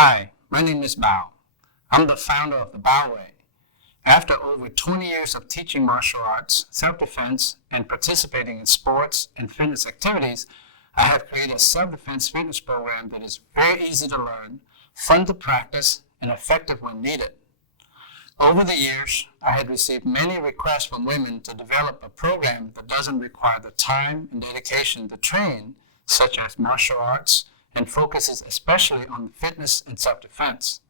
Hi, my name is Bao. I'm the founder of the Bao Way. After over 20 years of teaching martial arts, self-defense, and participating in sports and fitness activities, I have created a self-defense fitness program that is very easy to learn, fun to practice, and effective when needed. Over the years, I had received many requests from women to develop a program that doesn't require the time and dedication to train, such as martial arts, and focuses especially on fitness and self-defense.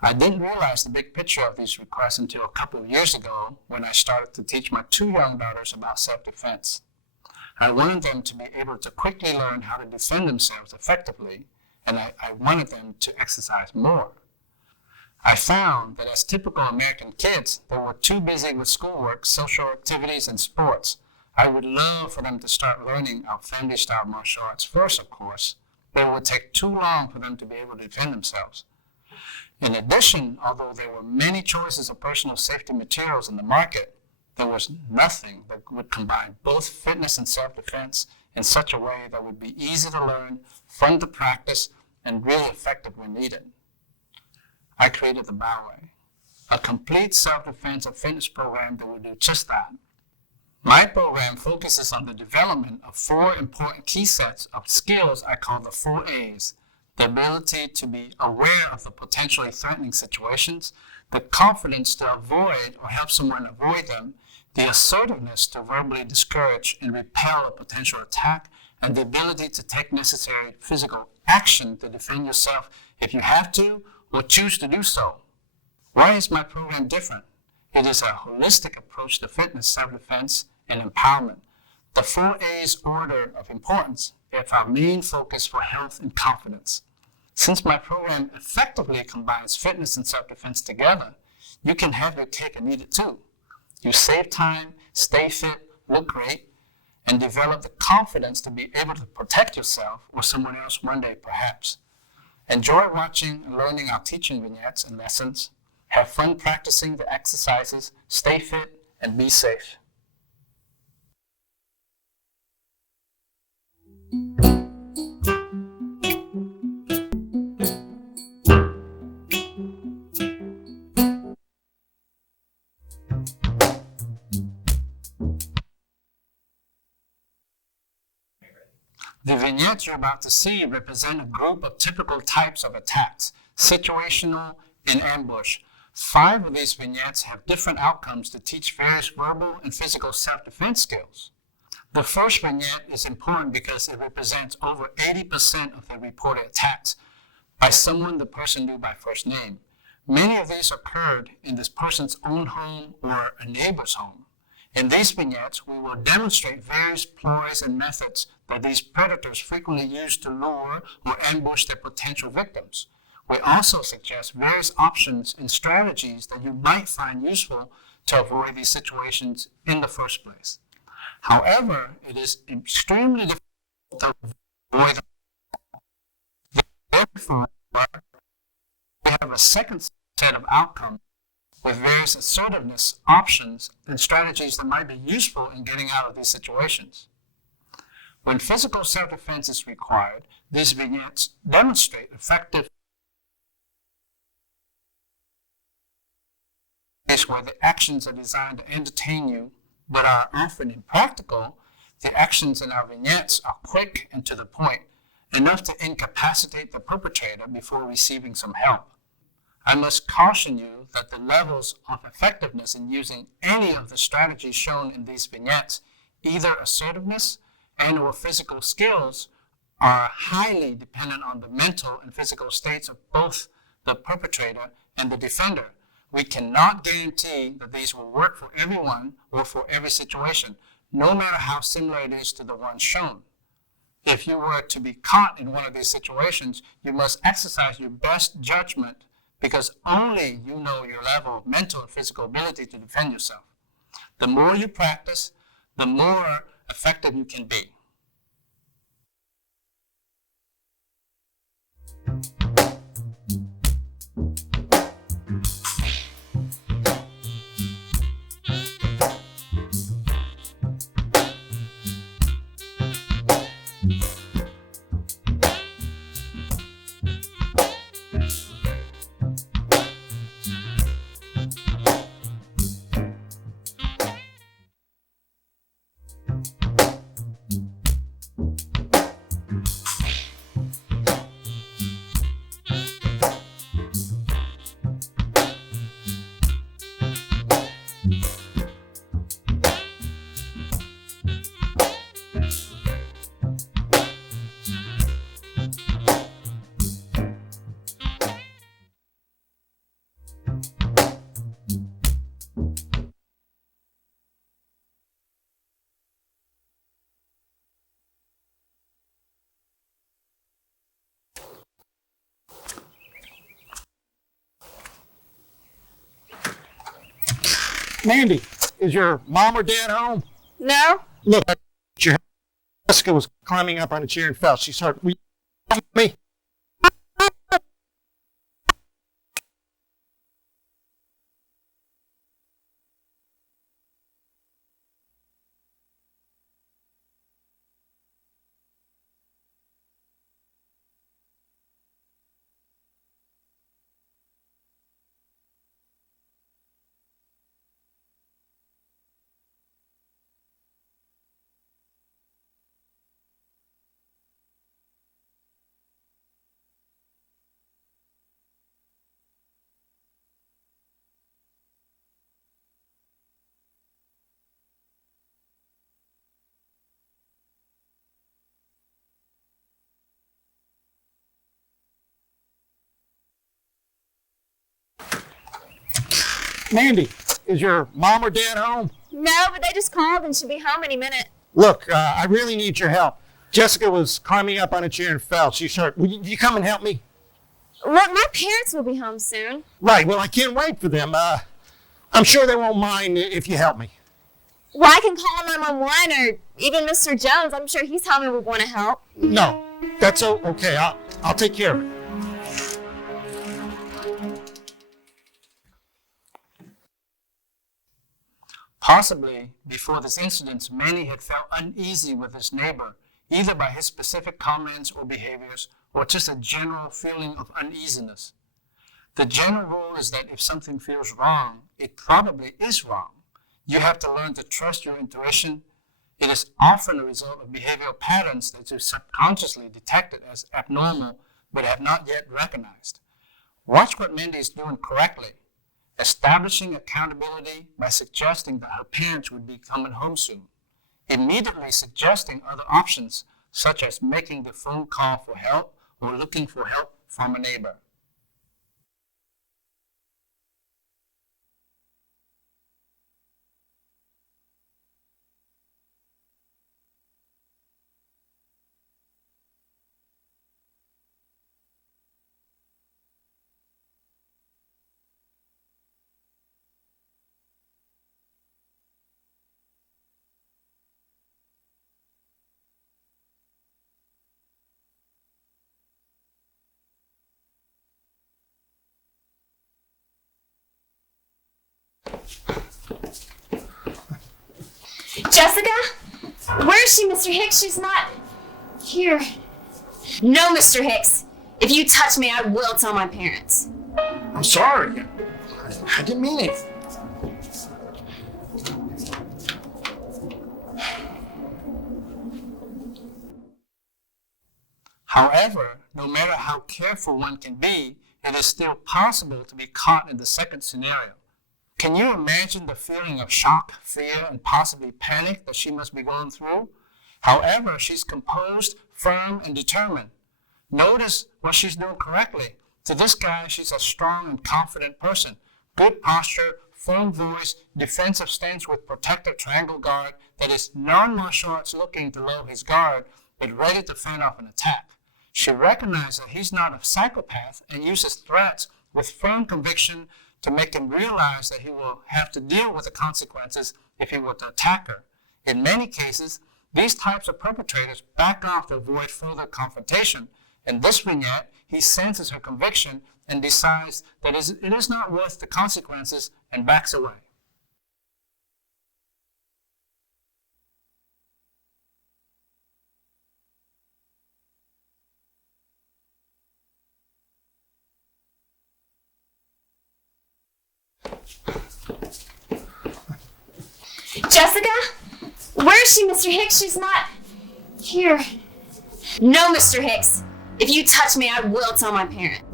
I didn't realize the big picture of these requests until a couple of years ago when I started to teach my two young daughters about self-defense. I wanted them to be able to quickly learn how to defend themselves effectively, and I wanted them to exercise more. I found that as typical American kids, they were too busy with schoolwork, social activities, and sports. I would love for them to start learning our family-style martial arts first, of course, but it would take too long for them to be able to defend themselves. In addition, although there were many choices of personal safety materials in the market, there was nothing that would combine both fitness and self-defense in such a way that would be easy to learn, fun to practice, and really effective when needed. I created the Bao Way, a complete self-defense and fitness program that will do just that. My program focuses on the development of 4 important key sets of skills I call the 4 A's: the ability to be aware of the potentially threatening situations, the confidence to avoid or help someone avoid them, the assertiveness to verbally discourage and repel a potential attack, and the ability to take necessary physical action to defend yourself if you have to or choose to do so. Why is my program different? It is a holistic approach to fitness, self-defense, and empowerment. The 4 A's order of importance is our main focus for health and confidence. Since my program effectively combines fitness and self-defense together, you can have your cake and eat it too. You save time, stay fit, look great, and develop the confidence to be able to protect yourself or someone else one day perhaps. Enjoy watching and learning our teaching vignettes and lessons. Have fun practicing the exercises, stay fit, and be safe. The vignettes you're about to see represent a group of typical types of attacks: situational and ambush. 5 of these vignettes have different outcomes to teach various verbal and physical self-defense skills. The first vignette is important because it represents over 80% of the reported attacks by someone the person knew by first name. Many of these occurred in this person's own home or a neighbor's home. In these vignettes, we will demonstrate various ploys and methods that these predators frequently use to lure or ambush their potential victims. We also suggest various options and strategies that you might find useful to avoid these situations in the first place. However, it is extremely difficult to avoid them. Therefore, we have a second set of outcomes with various assertiveness options and strategies that might be useful in getting out of these situations. When physical self-defense is required, these vignettes demonstrate effective where the actions are designed to entertain you, but are often impractical. The actions in our vignettes are quick and to the point, enough to incapacitate the perpetrator before receiving some help. I must caution you that the levels of effectiveness in using any of the strategies shown in these vignettes, either assertiveness and/or physical skills, are highly dependent on the mental and physical states of both the perpetrator and the defender. We cannot guarantee that these will work for everyone or for every situation, no matter how similar it is to the ones shown. If you were to be caught in one of these situations, you must exercise your best judgment because only you know your level of mental and physical ability to defend yourself. The more you practice, the more effective you can be. Mandy, is your mom or dad home? No? Look, Jessica was climbing up on a chair and fell. She started. Will you help me? Mandy, is your mom or dad home? No, but they just called and should be home any minute. Look, I really need your help. Jessica was climbing up on a chair and fell. She started. Will you come and help me? Look, my parents will be home soon. Right. Well, I can't wait for them. I'm sure they won't mind if you help me. Well, I can call 911 or even Mr. Jones. I'm sure he's home and would want to help. No, that's okay. I'll take care of it. Possibly, before this incident, Manny had felt uneasy with his neighbor, either by his specific comments or behaviors, or just a general feeling of uneasiness. The general rule is that if something feels wrong, it probably is wrong. You have to learn to trust your intuition. It is often a result of behavioral patterns that you subconsciously detected as abnormal, but have not yet recognized. Watch what Mandy is doing correctly. Establishing accountability by suggesting that her parents would be coming home soon. Immediately suggesting other options, such as making the phone call for help or looking for help from a neighbor. Jessica? Where is she, Mr. Hicks? She's not here. No, Mr. Hicks. If you touch me, I will tell my parents. I'm sorry. I didn't mean it. However, no matter how careful one can be, it is still possible to be caught in the second scenario. Can you imagine the feeling of shock, fear, and possibly panic that she must be going through? However, she's composed, firm, and determined. Notice what she's doing correctly. To this guy, she's a strong and confident person. Good posture, firm voice, defensive stance with protective triangle guard that is non-martial arts looking to lower his guard, but ready to fend off an attack. She recognizes that he's not a psychopath and uses threats with firm conviction to make him realize that he will have to deal with the consequences if he were to attack her. In many cases, these types of perpetrators back off to avoid further confrontation. In this vignette, he senses her conviction and decides that it is not worth the consequences and backs away. Jessica? Where is she, Mr. Hicks? She's not here. No, Mr. Hicks. If you touch me, I will tell my parents.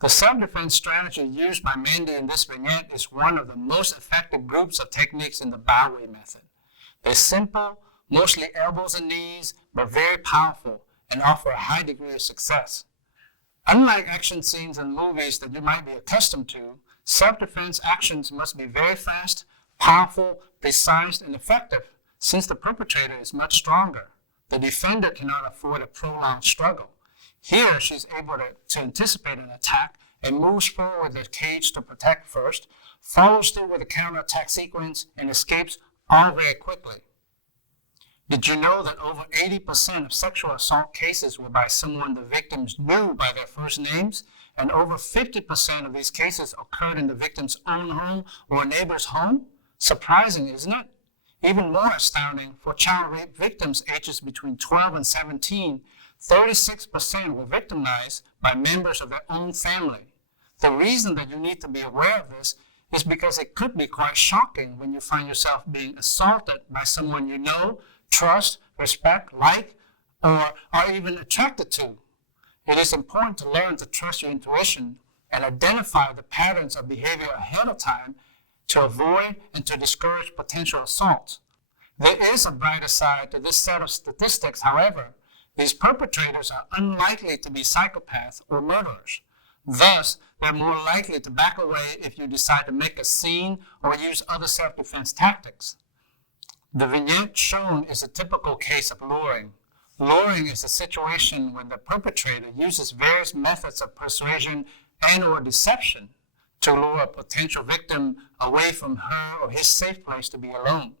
The self-defense strategy used by Mandy in this vignette is one of the most effective groups of techniques in the Bowery method. They're simple, mostly elbows and knees, but very powerful and offer a high degree of success. Unlike action scenes in movies that you might be accustomed to, self-defense actions must be very fast, powerful, precise, and effective, since the perpetrator is much stronger. the defender cannot afford a prolonged struggle. Here, she's able to anticipate an attack and moves forward the cage to protect first, follows through with a counterattack sequence, and escapes all very quickly. Did you know that over 80% of sexual assault cases were by someone the victims knew by their first names, and over 50% of these cases occurred in the victim's own home or a neighbor's home? Surprising, isn't it? Even more astounding, for child rape victims ages between 12 and 17, 36% were victimized by members of their own family. The reason that you need to be aware of this is because it could be quite shocking when you find yourself being assaulted by someone you know, trust, respect, like, or are even attracted to. It is important to learn to trust your intuition and identify the patterns of behavior ahead of time to avoid and to discourage potential assaults. There is a brighter side to this set of statistics, however. These perpetrators are unlikely to be psychopaths or murderers. Thus, they're more likely to back away if you decide to make a scene or use other self-defense tactics. The vignette shown is a typical case of luring. Luring is a situation when the perpetrator uses various methods of persuasion and or deception to lure a potential victim away from her or his safe place to be alone.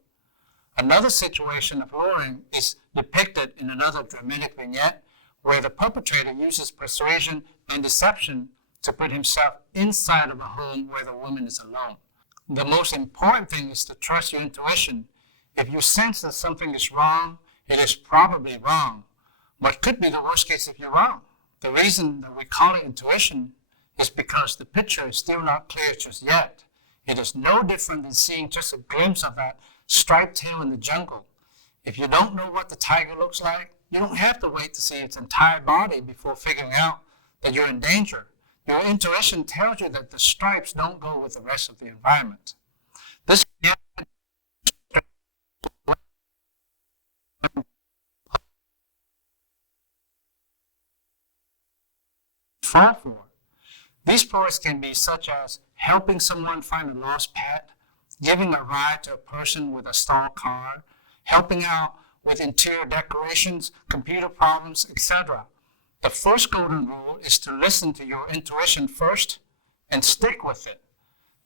Another situation of luring is depicted in another dramatic vignette where the perpetrator uses persuasion and deception to put himself inside of a home where the woman is alone. The most important thing is to trust your intuition. If you sense that something is wrong, it is probably wrong. What could be the worst case if you're wrong? The reason that we call it intuition is because the picture is still not clear just yet. It is no different than seeing just a glimpse of that striped tail in the jungle. If you don't know what the tiger looks like, you don't have to wait to see its entire body before figuring out that you're in danger. Your intuition tells you that the stripes don't go with the rest of the environment. This fall for. These ploys can be such as helping someone find a lost pet, giving a ride to a person with a stalled car, helping out with interior decorations, computer problems, etc. The first golden rule is to listen to your intuition first and stick with it.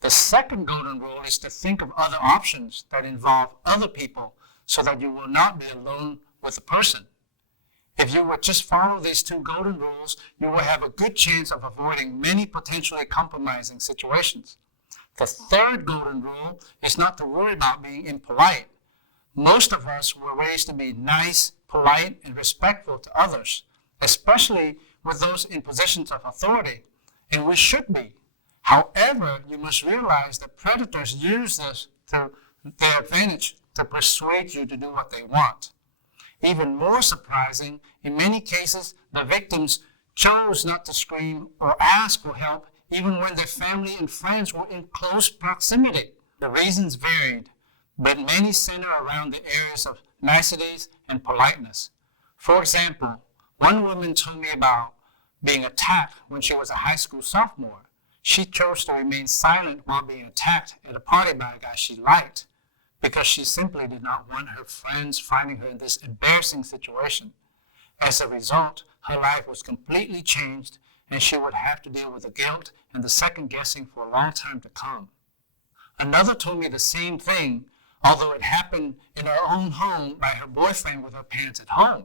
The second golden rule is to think of other options that involve other people so that you will not be alone with the person. If you would just follow these two golden rules, you will have a good chance of avoiding many potentially compromising situations. The third golden rule is not to worry about being impolite. Most of us were raised to be nice, polite, and respectful to others, especially with those in positions of authority, and we should be. However, you must realize that predators use this to their advantage to persuade you to do what they want. Even more surprising, in many cases, the victims chose not to scream or ask for help even when their family and friends were in close proximity. The reasons varied, but many center around the areas of niceties and politeness. For example, one woman told me about being attacked when she was a high school sophomore. She chose to remain silent while being attacked at a party by a guy she liked, because she simply did not want her friends finding her in this embarrassing situation. As a result, her life was completely changed, and she would have to deal with the guilt and the second guessing for a long time to come. Another told me the same thing, although it happened in her own home by her boyfriend with her parents at home.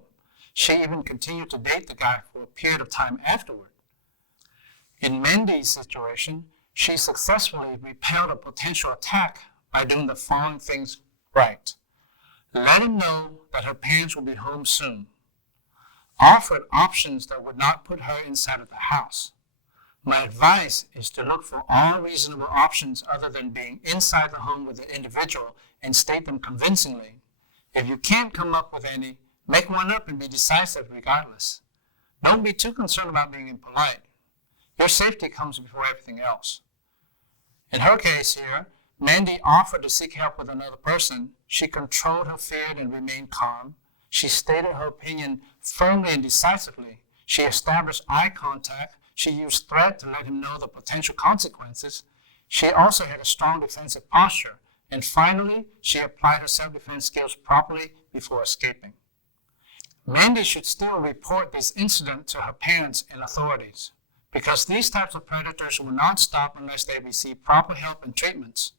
She even continued to date the guy for a period of time afterward. In Mandy's situation, she successfully repelled a potential attack by doing the following things right. Let him know that her parents will be home soon. Offered options that would not put her inside of the house. My advice is to look for all reasonable options other than being inside the home with the individual and state them convincingly. If you can't come up with any, make one up and be decisive regardless. Don't be too concerned about being impolite. Your safety comes before everything else. In her case here, Mandy offered to seek help with another person. She controlled her fear and remained calm. She stated her opinion firmly and decisively. She established eye contact. She used threat to let him know the potential consequences. She also had a strong defensive posture. And finally, she applied her self-defense skills properly before escaping. Mandy should still report this incident to her parents and authorities, because these types of predators will not stop unless they receive proper help and treatments.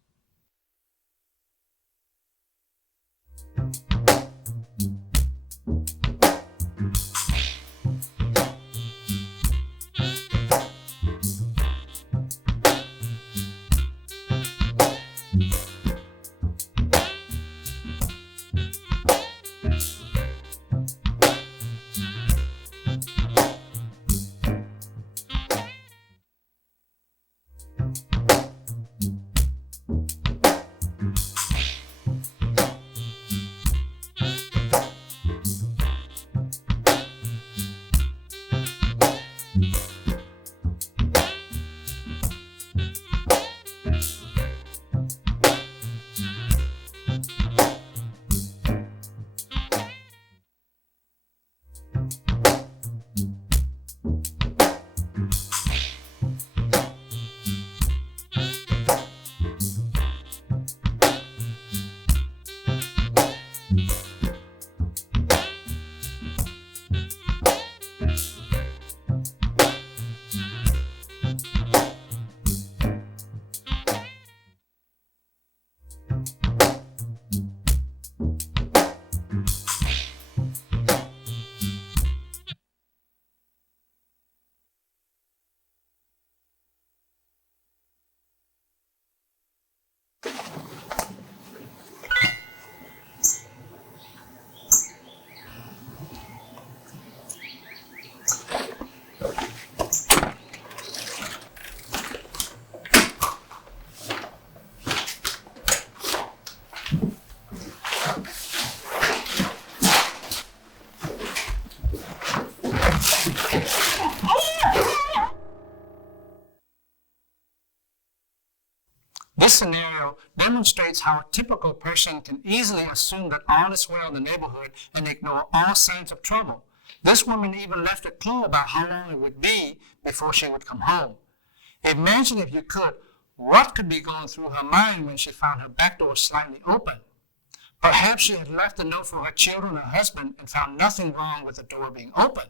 This scenario demonstrates how a typical person can easily assume that all is well in the neighborhood and ignore all signs of trouble. This woman even left a clue about how long it would be before she would come home. Imagine, if you could, what could be going through her mind when she found her back door slightly open. Perhaps she had left a note for her children or husband and found nothing wrong with the door being open.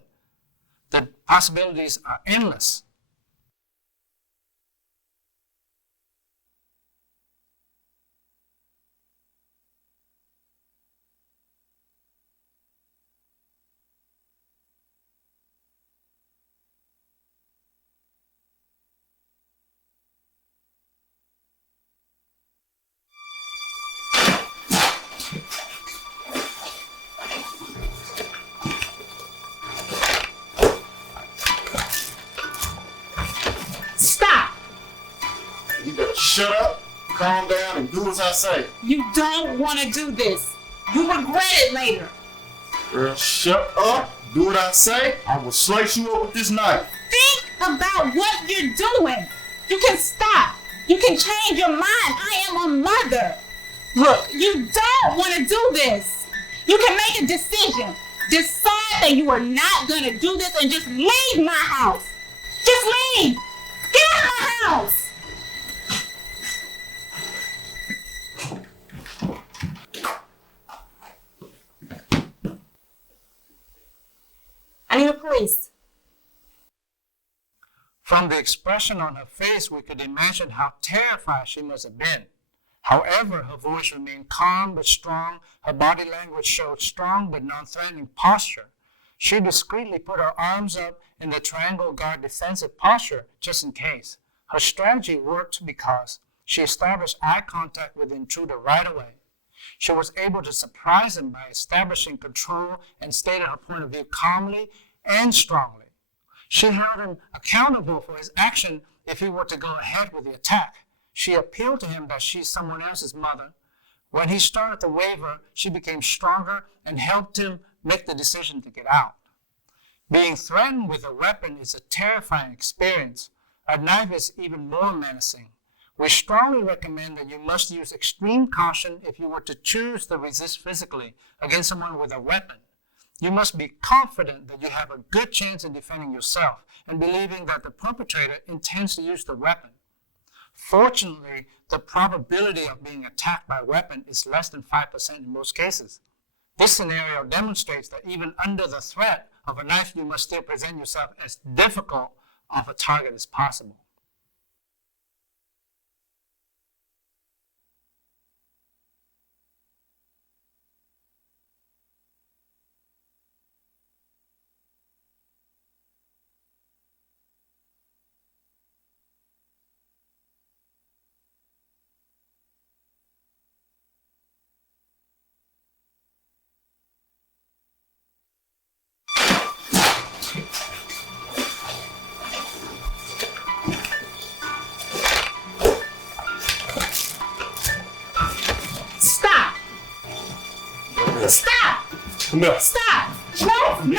The possibilities are endless. Stop! You better shut up, calm down, and do as I say. You don't want to do this. You regret it later. Girl, shut up, do what I say. I will slice you up with this knife. Think about what you're doing. You can stop. You can change your mind. I am a mother. Look, you don't want to do this. You can make a decision. Decide that you are not going to do this and just leave my house. Just leave. Get out of my house. I need a police. From the expression on her face, we could imagine how terrified she must have been. However, her voice remained calm but strong. Her body language showed strong but non-threatening posture. She discreetly put her arms up in the triangle guard defensive posture, just in case. Her strategy worked because she established eye contact with the intruder right away. She was able to surprise him by establishing control and stated her point of view calmly and strongly. She held him accountable for his action if he were to go ahead with the attack. She appealed to him that she's someone else's mother. When he started to waver, she became stronger and helped him make the decision to get out. Being threatened with a weapon is a terrifying experience. A knife is even more menacing. We strongly recommend that you must use extreme caution if you were to choose to resist physically against someone with a weapon. You must be confident that you have a good chance in defending yourself and believing that the perpetrator intends to use the weapon. Fortunately, the probability of being attacked by a weapon is less than 5% in most cases. This scenario demonstrates that even under the threat of a knife, you must still present yourself as difficult of a target as possible. Stop! Stop! No. Stop! No!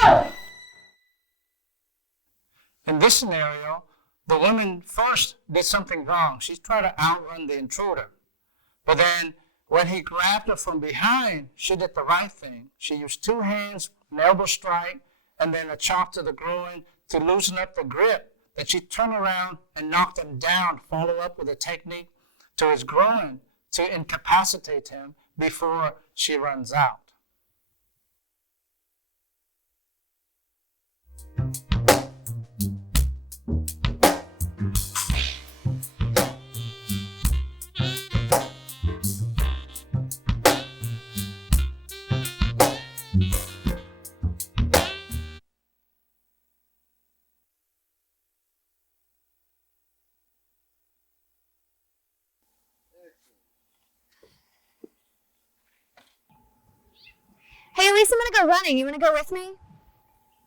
Help! In this scenario, the woman first did something wrong. She tried to outrun the intruder. But then, when he grabbed her from behind, she did the right thing. She used two hands, an elbow strike, and then a chop to the groin to loosen up the grip. Then she turned around and knocked him down, follow up with a technique to his groin to incapacitate him before she runs out. Hey, Elise, I'm gonna go running. You wanna go with me?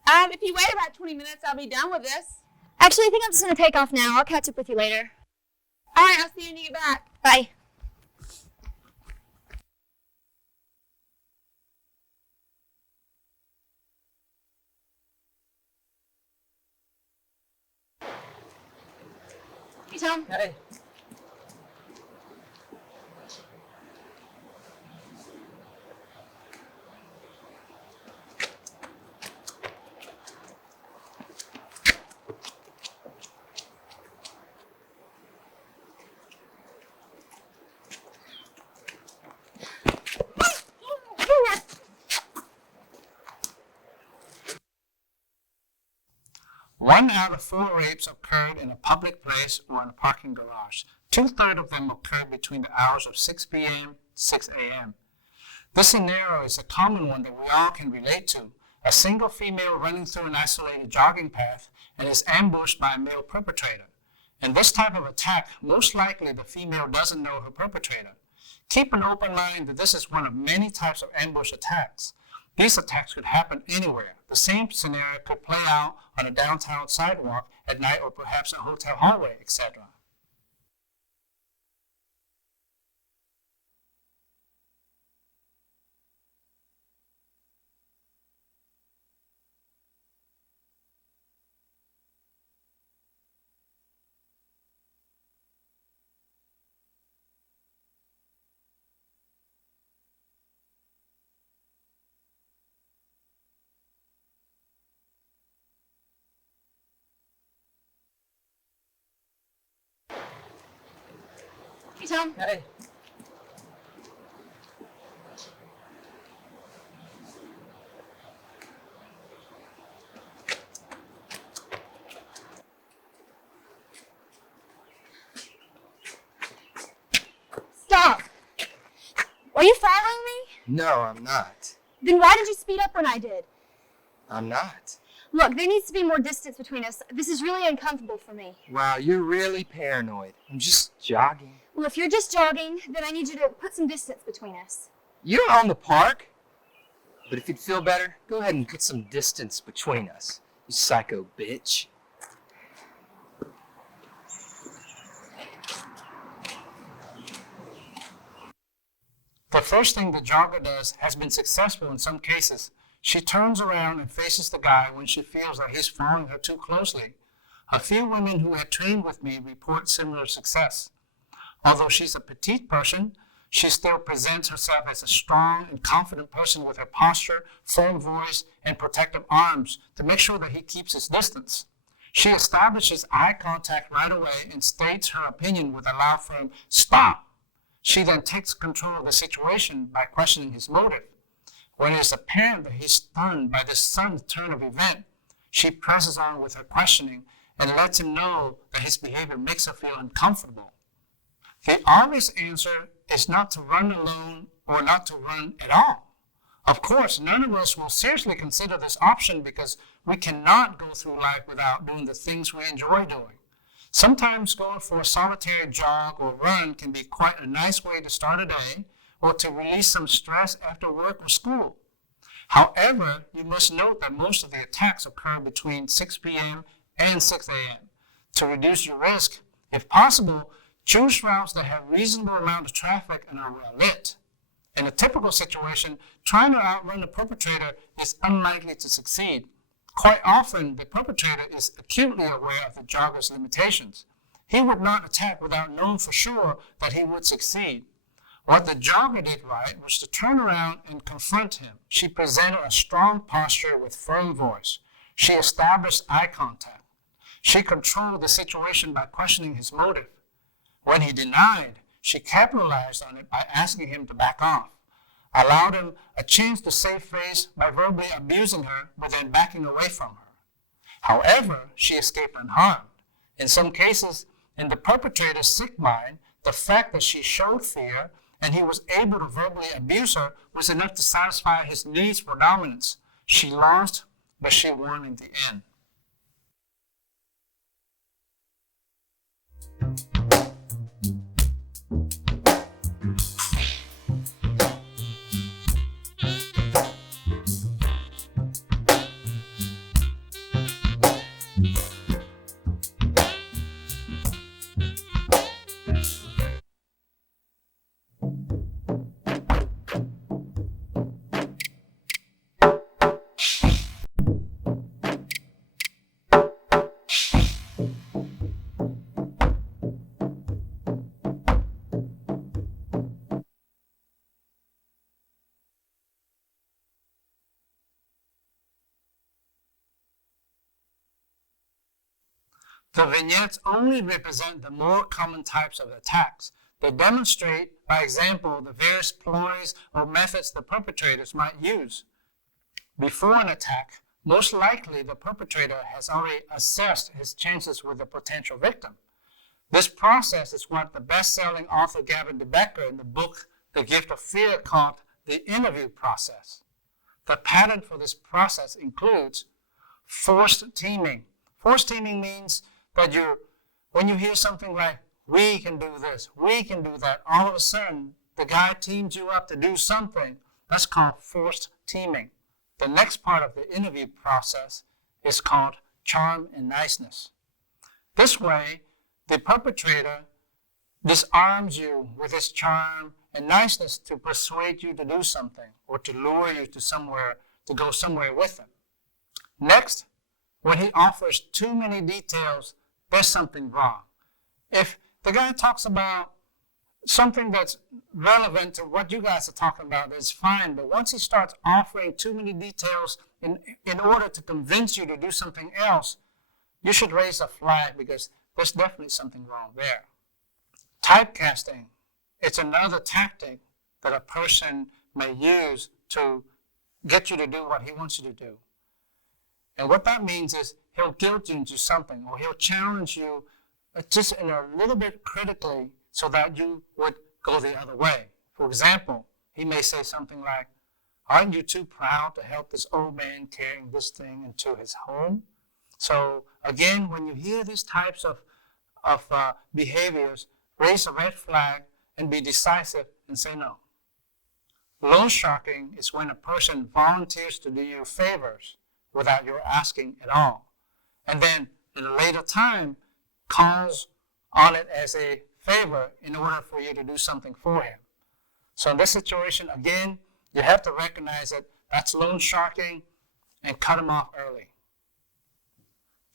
If you wait about 20 minutes, I'll be done with this. Actually, I think I'm just gonna take off now. I'll catch up with you later. All right, I'll see you when you get back. Bye. Hey, Tom. Hey. One out of 4 rapes occurred in a public place or in a parking garage. 2/3 of them occurred between the hours of 6 p.m. to 6 a.m. This scenario is a common one that we all can relate to. A single female running through an isolated jogging path and is ambushed by a male perpetrator. In this type of attack, most likely the female doesn't know her perpetrator. Keep an open mind that this is one of many types of ambush attacks. These attacks could happen anywhere. The same scenario could play out on a downtown sidewalk at night or perhaps a hotel hallway, etc. Hey, Tom. Hey. Stop. Are you following me? No, I'm not. Then why did you speed up when I did? I'm not. Look, there needs to be more distance between us. This is really uncomfortable for me. Wow, you're really paranoid. I'm just jogging. Well, if you're just jogging, then I need you to put some distance between us. You don't own the park. But if you'd feel better, go ahead and put some distance between us, you psycho bitch. The first thing the jogger does has been successful in some cases. She turns around and faces the guy when she feels that he's following her too closely. A few women who had trained with me report similar success. Although she's a petite person, she still presents herself as a strong and confident person with her posture, firm voice, and protective arms to make sure that he keeps his distance. She establishes eye contact right away and states her opinion with a loud firm stop. She then takes control of the situation by questioning his motive. When it is apparent that he's stunned by this sudden turn of event, she presses on with her questioning and lets him know that his behavior makes her feel uncomfortable. The obvious answer is not to run alone or not to run at all. Of course, none of us will seriously consider this option because we cannot go through life without doing the things we enjoy doing. Sometimes going for a solitary jog or run can be quite a nice way to start a day or to release some stress after work or school. However, you must note that most of the attacks occur between 6 p.m. and 6 a.m. To reduce your risk, if possible, choose routes that have reasonable amount of traffic and are well lit. In a typical situation, trying to outrun the perpetrator is unlikely to succeed. Quite often, the perpetrator is acutely aware of the jogger's limitations. He would not attack without knowing for sure that he would succeed. What the jogger did right was to turn around and confront him. She presented a strong posture with firm voice. She established eye contact. She controlled the situation by questioning his motive. When he denied, she capitalized on it by asking him to back off, allowed him a chance to save face by verbally abusing her, but then backing away from her. However, she escaped unharmed. In some cases, in the perpetrator's sick mind, the fact that she showed fear and he was able to verbally abuse her was enough to satisfy his needs for dominance. She lost, but she won in the end. The vignettes only represent the more common types of attacks. They demonstrate, by example, the various ploys or methods the perpetrators might use. Before an attack, most likely the perpetrator has already assessed his chances with the potential victim. This process is what the best-selling author Gavin de Becker in the book The Gift of Fear called the interview process. The pattern for this process includes forced teaming. Forced teaming means that when you hear something like, we can do this, we can do that, all of a sudden, the guy teams you up to do something. That's called forced teaming. The next part of the interview process is called charm and niceness. This way, the perpetrator disarms you with his charm and niceness to persuade you to do something or to lure you to go somewhere with him. Next, when he offers too many details, there's something wrong. If the guy talks about something that's relevant to what you guys are talking about, that's fine. But once he starts offering too many details in order to convince you to do something else, you should raise a flag because there's definitely something wrong there. Typecasting, it's another tactic that a person may use to get you to do what he wants you to do. And what that means is he'll guilt you into something, or he'll challenge you just in a little bit critically so that you would go the other way. For example, he may say something like, aren't you too proud to help this old man carrying this thing into his home? So again, when you hear these types of behaviors, raise a red flag and be decisive and say no. Loan sharking is when a person volunteers to do you favors without your asking at all, and then at a later time calls on it as a favor in order for you to do something for him. So in this situation, again, you have to recognize that that's loan sharking and cut him off early.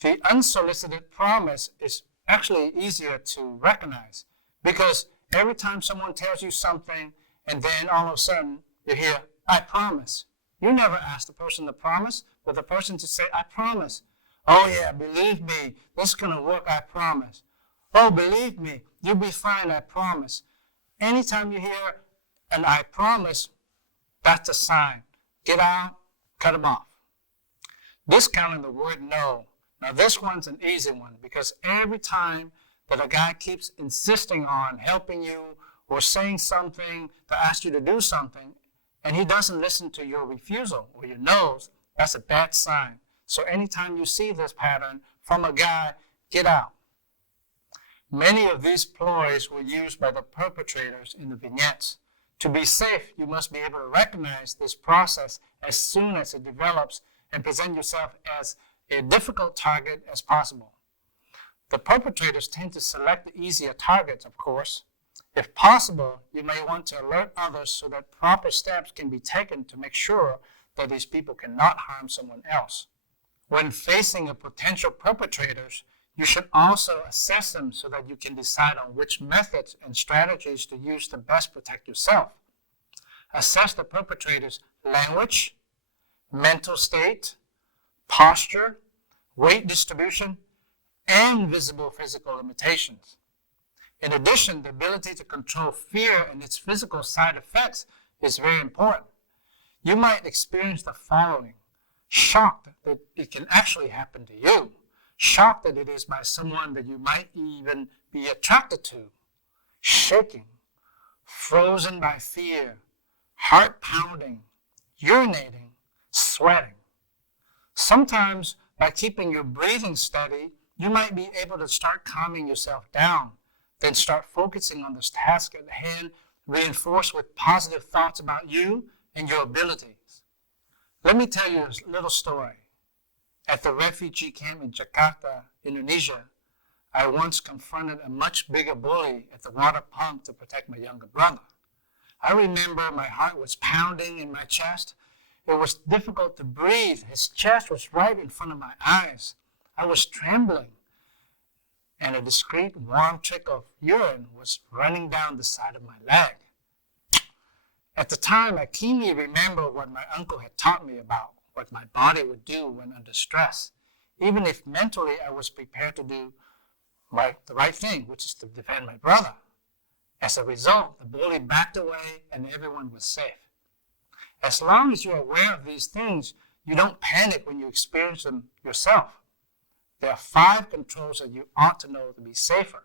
The unsolicited promise is actually easier to recognize because every time someone tells you something and then all of a sudden you hear, I promise. You never ask the person to promise, but the person to say, I promise. Oh yeah, believe me, this is gonna work, I promise. Oh, believe me, you'll be fine, I promise. Anytime you hear an I promise, that's a sign. Get out, cut them off. Discounting the word no. Now this one's an easy one because every time that a guy keeps insisting on helping you or saying something to ask you to do something, and he doesn't listen to your refusal or your no's, that's a bad sign. So anytime you see this pattern from a guy, get out. Many of these ploys were used by the perpetrators in the vignettes. To be safe, you must be able to recognize this process as soon as it develops and present yourself as a difficult target as possible. The perpetrators tend to select the easier targets, of course. If possible, you may want to alert others so that proper steps can be taken to make sure that these people cannot harm someone else. When facing a potential perpetrators, you should also assess them so that you can decide on which methods and strategies to use to best protect yourself. Assess the perpetrator's language, mental state, posture, weight distribution, and visible physical limitations. In addition, the ability to control fear and its physical side effects is very important. You might experience the following: shocked that it can actually happen to you, shocked that it is by someone that you might even be attracted to, shaking, frozen by fear, heart pounding, urinating, sweating. Sometimes, by keeping your breathing steady, you might be able to start calming yourself down, then start focusing on this task at hand, reinforced with positive thoughts about you and your abilities. Let me tell you a little story. At the refugee camp in Jakarta, Indonesia, I once confronted a much bigger bully at the water pump to protect my younger brother. I remember my heart was pounding in my chest. It was difficult to breathe. His chest was right in front of my eyes. I was trembling, and a discreet warm trickle of urine was running down the side of my leg. At the time, I keenly remember what my uncle had taught me about what my body would do when under stress, even if mentally I was prepared to do the right thing, which is to defend my brother. As a result, the bully backed away and everyone was safe. As long as you're aware of these things, you don't panic when you experience them yourself. There are 5 controls that you ought to know to be safer.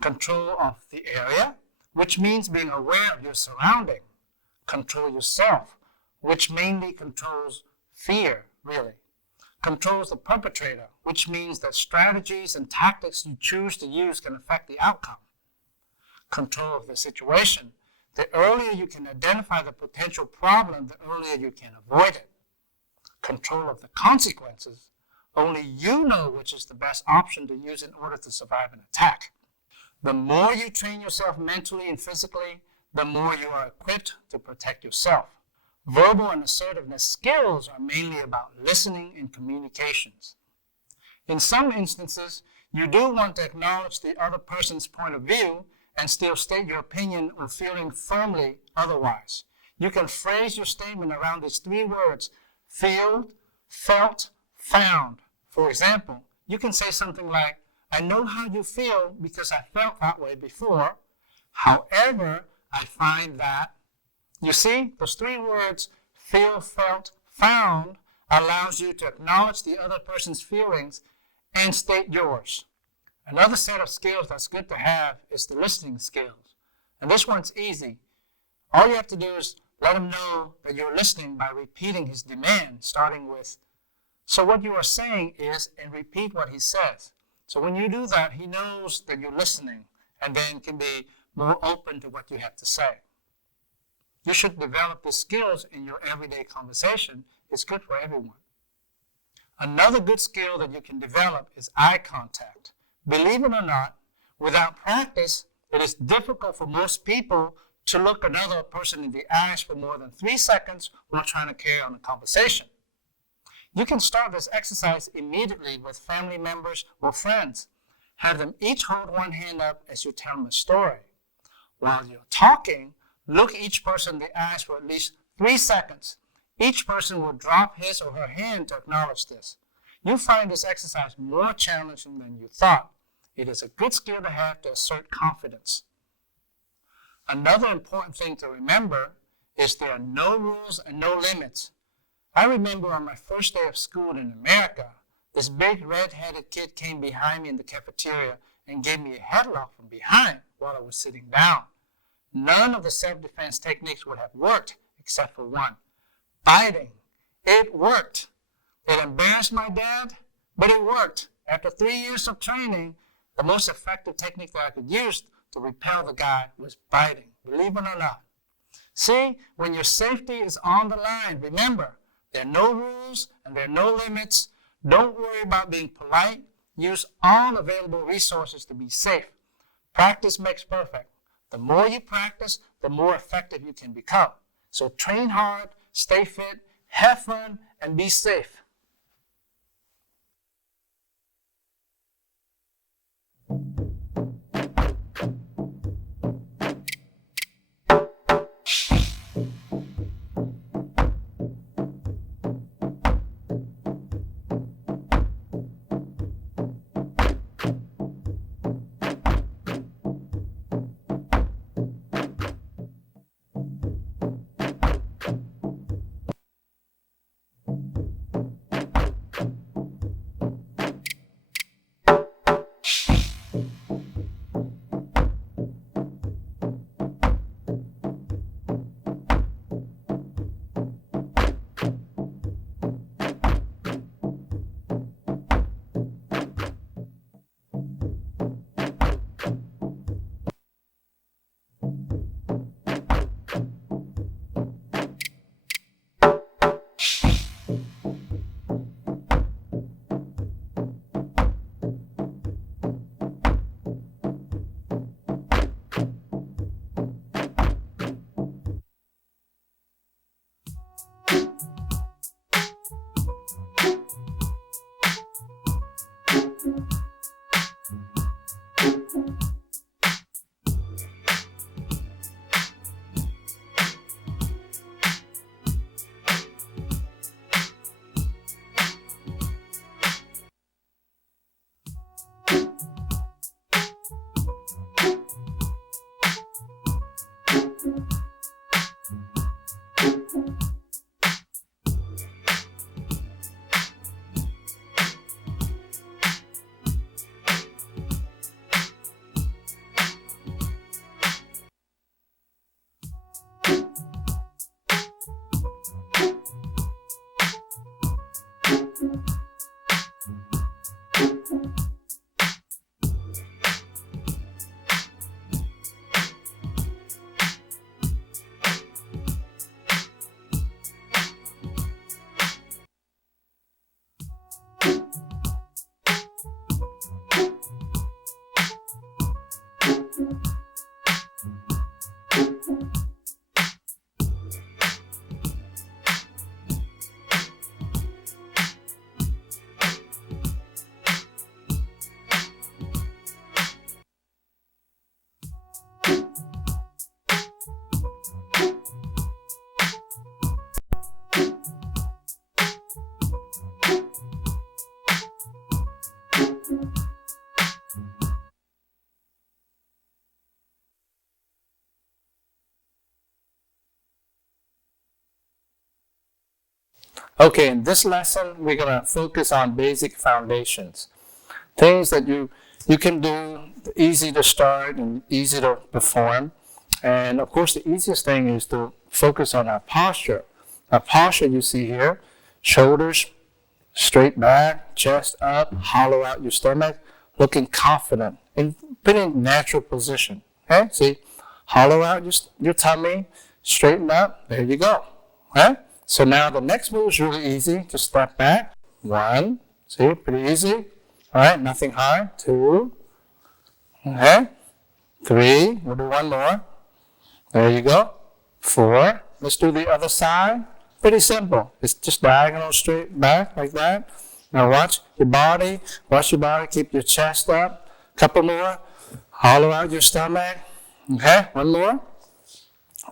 Control of the area, which means being aware of your surrounding. Control yourself, which mainly controls fear, really. Controls the perpetrator, which means that strategies and tactics you choose to use can affect the outcome. Control of the situation. The earlier you can identify the potential problem, the earlier you can avoid it. Control of the consequences. Only you know which is the best option to use in order to survive an attack. The more you train yourself mentally and physically, the more you are equipped to protect yourself. Verbal and assertiveness skills are mainly about listening and communications. In some instances, you do want to acknowledge the other person's point of view and still state your opinion or feeling firmly otherwise. You can phrase your statement around these 3 words: feel, felt, found. For example, you can say something like, I know how you feel because I felt that way before. However, I find that. You see, those 3 words, feel, felt, found, allows you to acknowledge the other person's feelings and state yours. Another set of skills that's good to have is the listening skills. And this one's easy. All you have to do is let him know that you're listening by repeating his demand, starting with, so what you are saying is, and repeat what he says. So when you do that, he knows that you're listening and then can be more open to what you have to say. You should develop the skills in your everyday conversation. It's good for everyone. Another good skill that you can develop is eye contact. Believe it or not, without practice, it is difficult for most people to look another person in the eyes for more than 3 seconds while trying to carry on a conversation. You can start this exercise immediately with family members or friends. Have them each hold one hand up as you tell them a story. While you're talking, look each person in the eyes for at least 3 seconds. Each person will drop his or her hand to acknowledge this. you'll find this exercise more challenging than you thought. It is a good skill to have to assert confidence. Another important thing to remember is there are no rules and no limits. I remember on my first day of school in America, this big red-headed kid came behind me in the cafeteria and gave me a headlock from behind while I was sitting down. None of the self-defense techniques would have worked except for one: biting. It worked. It embarrassed my dad, but it worked. After 3 years of training, the most effective technique that I could use to repel the guy was biting, believe it or not. See, when your safety is on the line, remember, there are no rules and there are no limits. Don't worry about being polite. Use all available resources to be safe. Practice makes perfect. The more you practice, the more effective you can become. So train hard, stay fit, have fun, and be safe. Okay, in this lesson, we're going to focus on basic foundations. Things that you can do, easy to start and easy to perform. And of course, the easiest thing is to focus on our posture. Our posture you see here, shoulders straight back, chest up, hollow out your stomach, looking confident and pretty natural position. Okay, see, hollow out your tummy, straighten up, there you go. Okay? So now the next move is really easy. Just step back. 1, see, pretty easy. All right, nothing hard. 2, okay. 3, we'll do one more. There you go. 4, let's do the other side. Pretty simple. It's just diagonal straight back like that. Now watch your body, keep your chest up. Couple more. Hollow out your stomach. Okay, one more.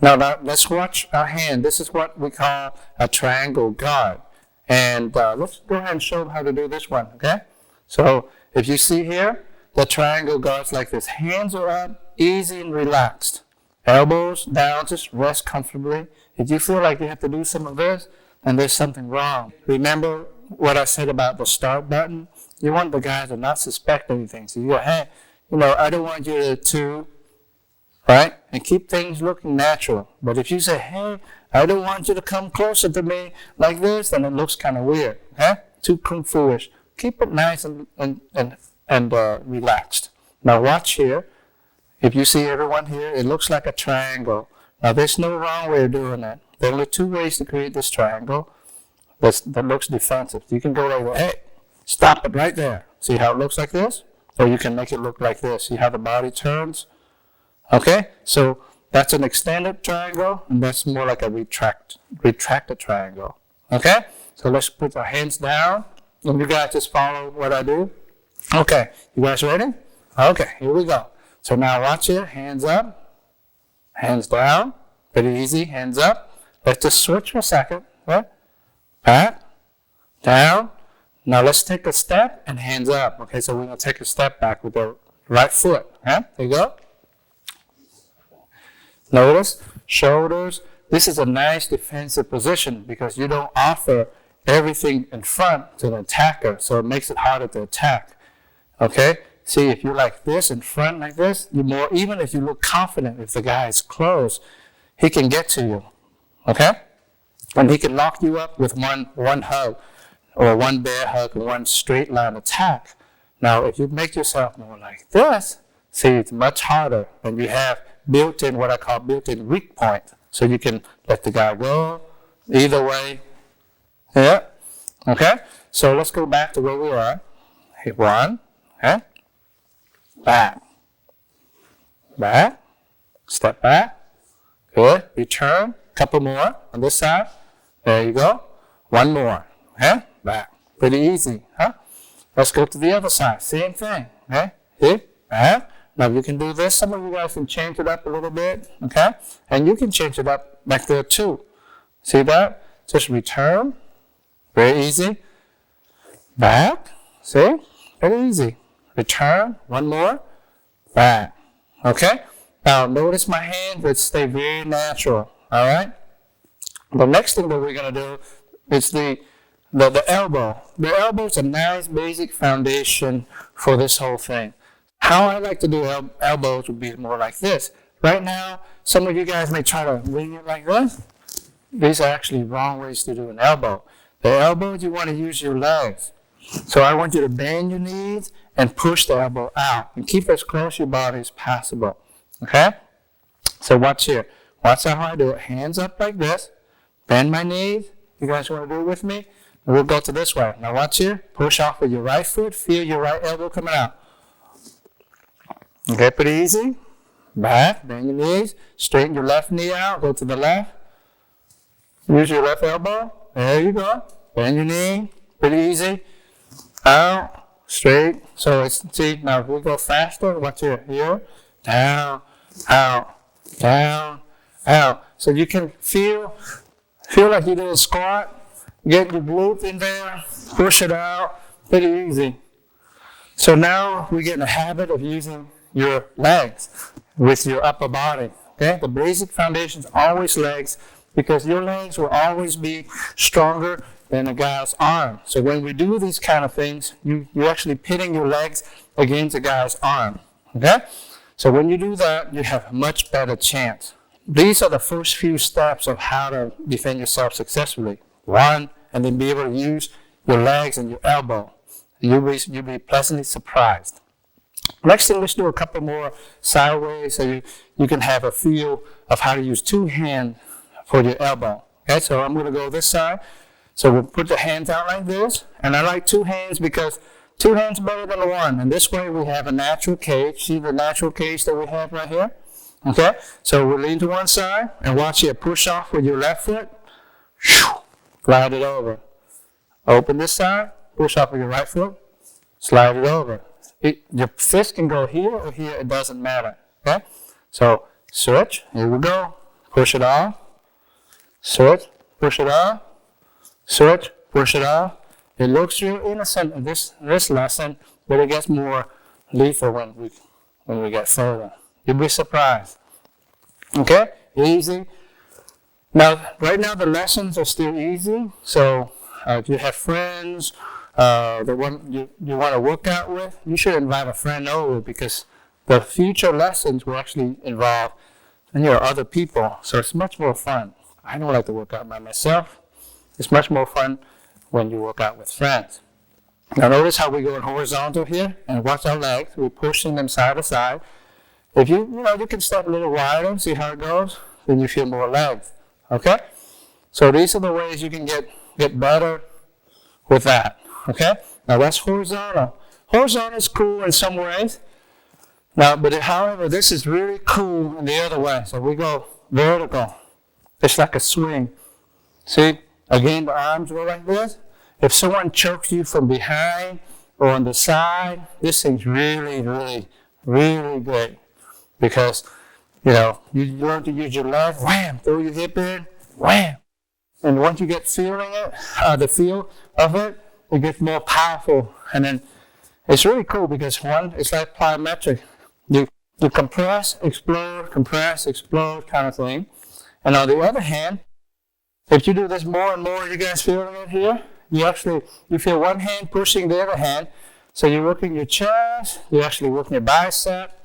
Now let's watch our hand. This is what we call a triangle guard. And let's go ahead and show them how to do this one, okay? So if you see here, the triangle goes like this. Hands are up, easy and relaxed. Elbows down, just rest comfortably. If you feel like you have to do some of this, then there's something wrong. Remember what I said about the start button? You want the guy to not suspect anything. So you go, hey, I don't want you to, right? And keep things looking natural. But if you say, hey, I don't want you to come closer to me like this, then it looks kind of weird, okay? Too kung fu-ish. Keep it nice and relaxed. Now watch here. If you see everyone here, it looks like a triangle. Now there's no wrong way of doing it. There are only two ways to create this triangle that looks defensive. You can go like, hey, stop it right there. See how it looks like this? Or you can make it look like this. See how the body turns? Okay, so that's an extended triangle, and that's more like a retracted triangle. Okay, so let's put our hands down, and you guys just follow what I do. Okay, you guys ready? Okay, here we go. So now watch it, hands up, hands down, pretty easy, hands up. Let's just switch for a second, right? Back, down. Now let's take a step and hands up. Okay, so we're gonna take a step back with the right foot. There you go. Notice, shoulders. This is a nice defensive position because you don't offer everything in front to the attacker, so it makes it harder to attack. Okay? See, if you're like this in front like this, even if you look confident, if the guy is close, he can get to you. Okay? And he can lock you up with one hug, or one bear hug, or one straight line attack. Now, if you make yourself more like this, see, it's much harder, and you have built-in, what I call built-in weak point. So you can let the guy go either way. Yeah. Okay? So let's go back to where we are. Hit one. Okay? Back. Back. Step back. Good. Return. Couple more on this side. There you go. One more. Okay? Back. Pretty easy, huh? Let's go to the other side. Same thing. Okay? Hit. Back. Now you can do this. Some of you guys can change it up a little bit. Okay? And you can change it up back there too. See that? Just return. Very easy. Back. See? Very easy. Return. One more. Back. Okay? Now notice my hand would stay very natural. Alright? The next thing that we're going to do is the elbow. The elbow is a nice basic foundation for this whole thing. How I like to do elbows would be more like this. Right now, some of you guys may try to wing it like this. These are actually wrong ways to do an elbow. The elbow, you want to use your legs. So I want you to bend your knees and push the elbow out and keep as close to your body as possible. Okay? So watch here. Watch how I do it. Hands up like this. Bend my knees. You guys want to do it with me? And we'll go to this way. Now watch here. Push off with your right foot. Feel your right elbow coming out. Okay, pretty easy. Back. Bend your knees. Straighten your left knee out. Go to the left. Use your left elbow. There you go. Bend your knee. Pretty easy. Out. Straight. So it's, see, now if we go faster, watch here. Here. Down. Out. Down. Out. So you can feel like you did a squat. Get your glute in there. Push it out. Pretty easy. So now we get in the habit of using your legs with your upper body. Okay? The basic foundation is always legs because your legs will always be stronger than a guy's arm. So when we do these kind of things, you're actually pitting your legs against a guy's arm. Okay? So when you do that, you have a much better chance. These are the first few steps of how to defend yourself successfully. One, and then be able to use your legs and your elbow. You'll be pleasantly surprised. Next thing, let's do a couple more sideways so you can have a feel of how to use two hands for your elbow. Okay, so I'm going to go this side. So we'll put the hands out like this. And I like two hands because two hands better than one. And this way we have a natural cage. See the natural cage that we have right here? Okay, so we'll lean to one side and watch it. Push off with your left foot. Slide it over. Open this side. Push off with your right foot. Slide it over. Your fist can go here or here. It doesn't matter. Okay, so switch. Here we go. Push it off. Switch. Push it off. Switch. push it off. It looks real innocent in this lesson, but it gets more lethal when we get further. You'll be surprised. Okay? Easy. Now, right now the lessons are still easy, so if you have friends, the one you want to work out with, you should invite a friend over because the future lessons will actually involve other people, so it's much more fun. I don't like to work out by myself. It's much more fun when you work out with friends. Now notice how we go in horizontal here, and watch our legs. We're pushing them side to side. If you can step a little wider, see how it goes, then you feel more legs. Okay? So these are the ways you can get better with that. Okay? Now that's horizontal. Horizontal is cool in some ways. Now, but however, this is really cool in the other way. So we go vertical. It's like a swing. See? Again, the arms go like this. If someone chokes you from behind or on the side, this thing's really, really, really great. Because, you learn to use your legs, wham, throw your hip in, wham. And once you get the feel of it, it gets more powerful. And then it's really cool because it's like plyometric. You compress, explode kind of thing. And on the other hand, if you do this more and more, you guys feeling it here? You feel one hand pushing the other hand. So you're working your chest, you're actually working your bicep.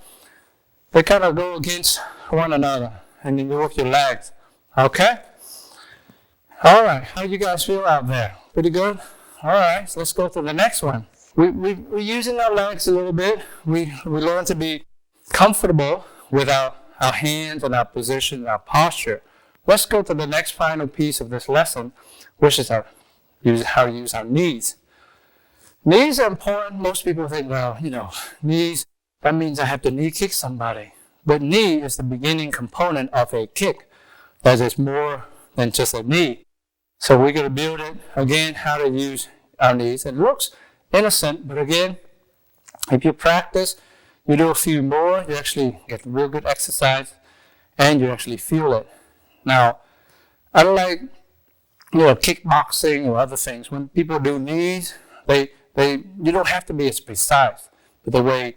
They kind of go against one another. And then you work your legs. Okay? All right. How do you guys feel out there? Pretty good? All right. So let's go to the next one. We're using our legs a little bit. We learn to be comfortable with our hands and our position, our posture. Let's go to the next final piece of this lesson, which is how to use our knees. Knees are important. Most people think, knees, that means I have to knee kick somebody. But knee is the beginning component of a kick. That is more than just a knee. So we're going to build it, again, how to use our knees. It looks innocent, but again, if you practice, you do a few more, you actually get real good exercise, and you actually feel it. Now, unlike kickboxing or other things, when people do knees, you don't have to be as precise. But the way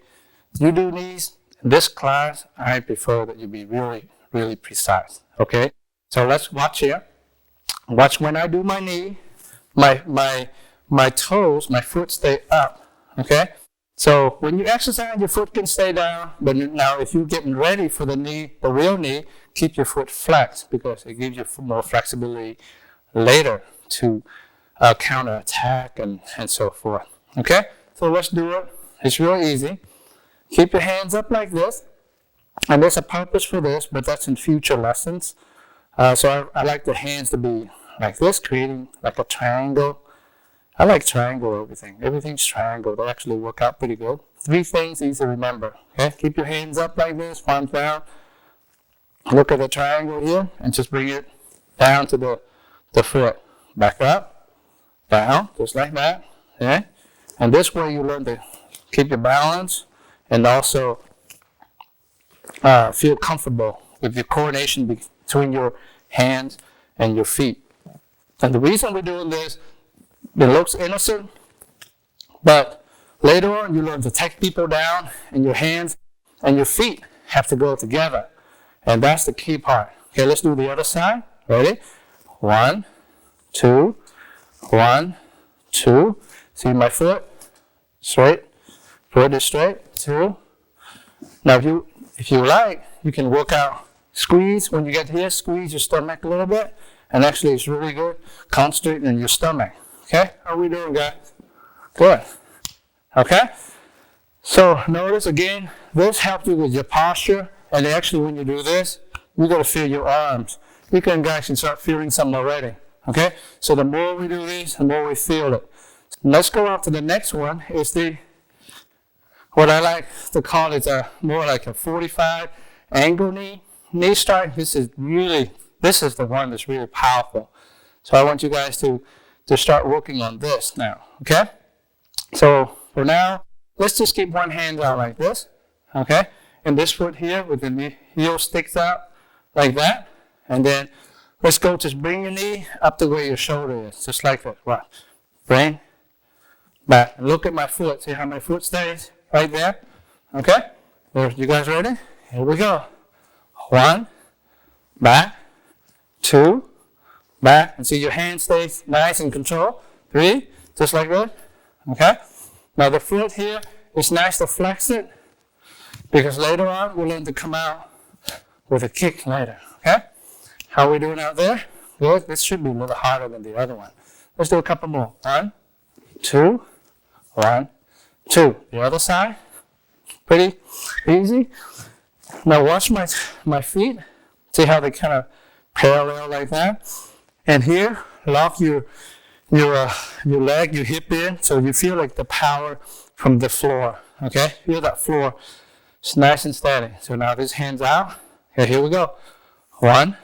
you do knees, in this class, I prefer that you be really, really precise. Okay? So let's watch here. Watch when I do my knee, my toes, my foot stay up. Okay? So when you exercise, your foot can stay down. But now if you're getting ready for the real knee, keep your foot flexed because it gives you more flexibility later to counterattack and so forth. Okay? So let's do it. It's real easy. Keep your hands up like this. And there's a purpose for this, but that's in future lessons. So I like the hands to be like this, creating like a triangle. I like triangle everything. Everything's triangle. They actually work out pretty good. 3 things easy to remember. Okay? Keep your hands up like this, palms down. Look at the triangle here and just bring it down to the foot. Back up, down, just like that. Okay? And this way you learn to keep your balance and also feel comfortable with the coordination between your hands and your feet. And the reason we're doing this, it looks innocent, but later on you learn to take people down, and your hands and your feet have to go together. And that's the key part. Okay, let's do the other side. Ready? 1, 2, 1, 2. See my foot? Straight. Foot is straight. 2. Now if you like, you can work out. Squeeze when you get here. Squeeze your stomach a little bit. And actually it's really good. Concentrate on your stomach. Okay? How are we doing, guys? Good. Okay? So notice again, this helps you with your posture. And actually when you do this, you're going to feel your arms. You can guys start feeling something already. Okay? So the more we do this, the more we feel it. Let's go on to the next one. Is what I like to call it more like a 45 angle knee. Knee strike. This is the one that's really powerful. So I want you guys to start working on this now. Okay? So for now, let's just keep one hand out like this. Okay? And this foot here with the heel sticks out like that. And then Let's go. Just bring your knee up to where your shoulder is, just like that. Right. Bring back. Look at my foot. See how my foot stays right there? Okay? You guys ready? Here we go. 1, back, 2, back. And see your hand stays nice and control. 3, just like that. Okay? Now the foot here, it's nice to flex it because later on we'll learn to come out with a kick later. Okay? How are we doing out there? Good. This should be a little harder than the other one. Let's do a couple more. 1, 2, 1, 2. The other side. Pretty easy. Now watch my feet. See how they kind of parallel like that? And here, lock your leg, your hip in, so you feel like the power from the floor. Okay? Feel that floor. It's nice and steady. So now this hand's out. Okay, here we go. 1,